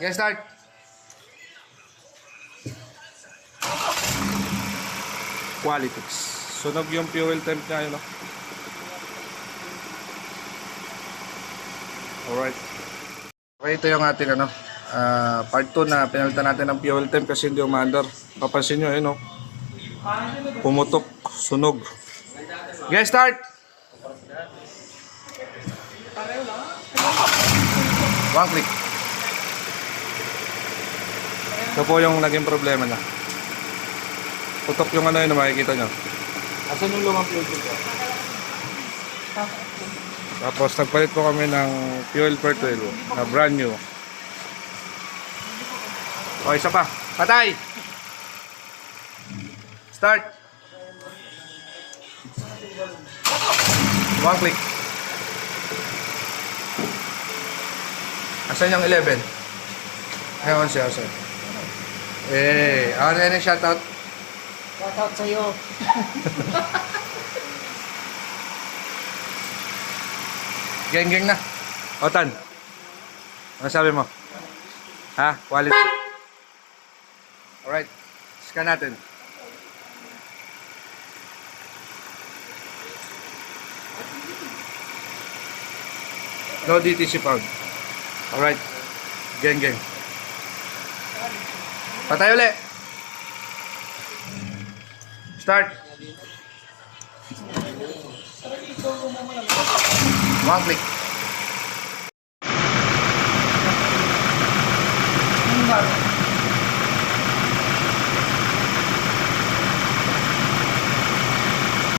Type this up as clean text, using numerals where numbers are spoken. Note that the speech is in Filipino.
Yes, start. Qualitix. Sunog yung fuel temp niya, no? Alright. Okay, ito yung ating part 2 na pinalitan natin ng fuel temp kasi hindi umaandar. Papansin nyo, no? Pumutok, sunog. Yes, start. One click. Ito po yung naging problema niya. Putok yung yun, makikita nyo. Asan yung lumang fuel filter? Tapos nagpalit po kami ng fuel per 12 na brand new. O, isa pa. Patay! Start! One click. Asan yung 11? Ayun siya, sir. Ano yan yung shoutout? Shoutout sa'yo. Geng-geng na. Otan. Ano sabi mo? Ha? Quality. Alright. Scan natin. No DTC found. Alright. Geng-geng. Patay ulit. Start. One click.